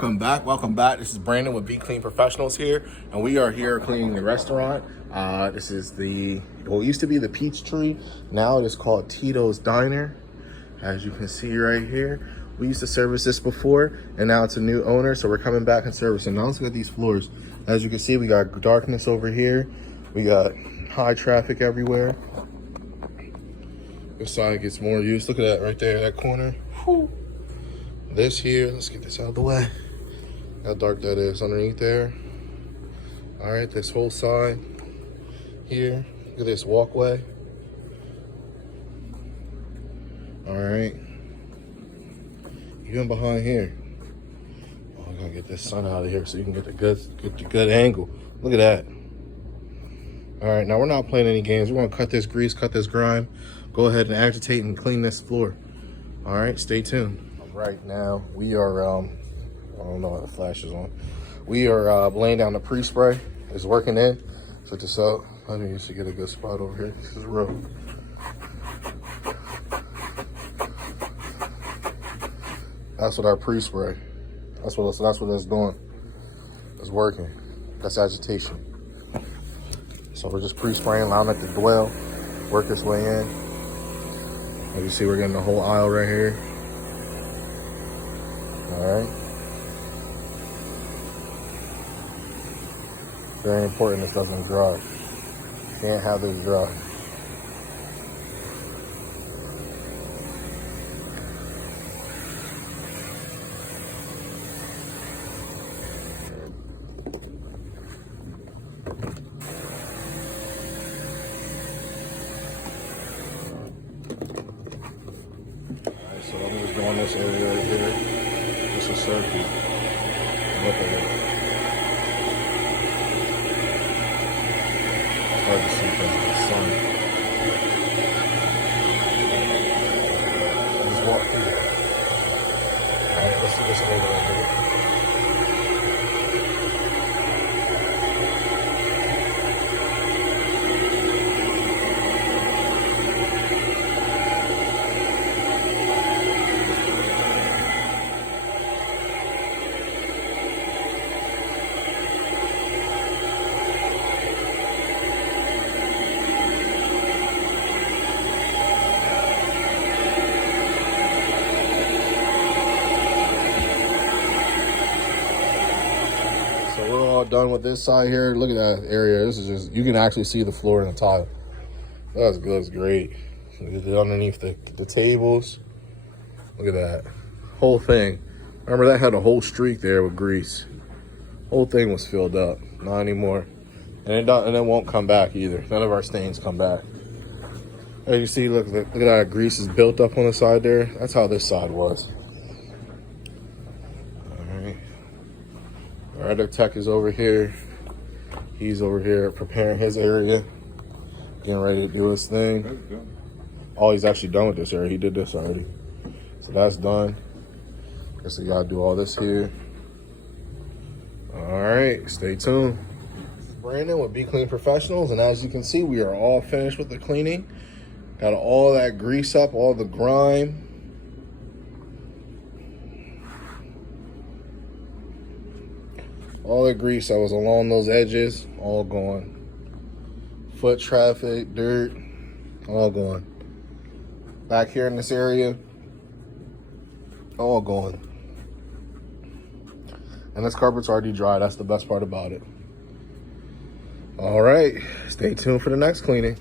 Welcome back. Welcome back. This is Brandon with Be Clean Professionals here, and we are here cleaning the restaurant. This is it used to be the Peachtree. Now it is called Tito's Diner. As you can see right here, we used to service this before, and now it's a new owner, so we're coming back and servicing. Now let's look at these floors. As you can see, we got darkness over here. We got high traffic everywhere. This side gets more use. Look at that right there, that corner. Whew. This here, let's get this out of the way. How dark that is underneath there. All right, this whole side here. Look at this walkway. All right. Even behind here. Oh, I gotta get this sun out of here so you can get the good angle. Look at that. All right, now we're not playing any games. We're gonna cut this grease, cut this grime. Go ahead and agitate and clean this floor. All right, stay tuned. Right now, we are, I don't know why the flash is on. We are laying down the pre-spray. It's working in. So just so, I need to get a good spot over here. This is real. That's what our pre-spray. That's what it's doing. It's working. That's agitation. So we're just pre-spraying, allowing it to dwell, work its way in. As you see, we're getting the whole aisle right here. All right. Very important this doesn't dry. Can't have this dry. Alright, so I'm just doing this area right here. It's a circle. Look at it. It's hard to see because of the sun. Just walk through there. Alright, let's see this over right here. So we're all done with this side here. Look at that area. This is just, you can actually see the floor and the tile. That's good, it's great. Look at it underneath the tables. Look at that. Whole thing. Remember that had a whole streak there with grease. Whole thing was filled up. Not anymore. And it won't come back either. None of our stains come back. As you see, look at that grease is built up on the side there. That's how this side was. Our other tech is over here. He's over here preparing his area, getting ready to do his thing. Oh, he's actually done with this area. He did this already. So that's done. Guess we gotta do all this here. All right, stay tuned. This is Brandon with Be Clean Professionals, and as you can see, we are all finished with the cleaning. Got all that grease up, all the grime. All the grease that was along those edges, all gone. Foot traffic, dirt, all gone. Back here in this area, all gone. And this carpet's already dry. That's the best part about it. All right, stay tuned for the next cleaning.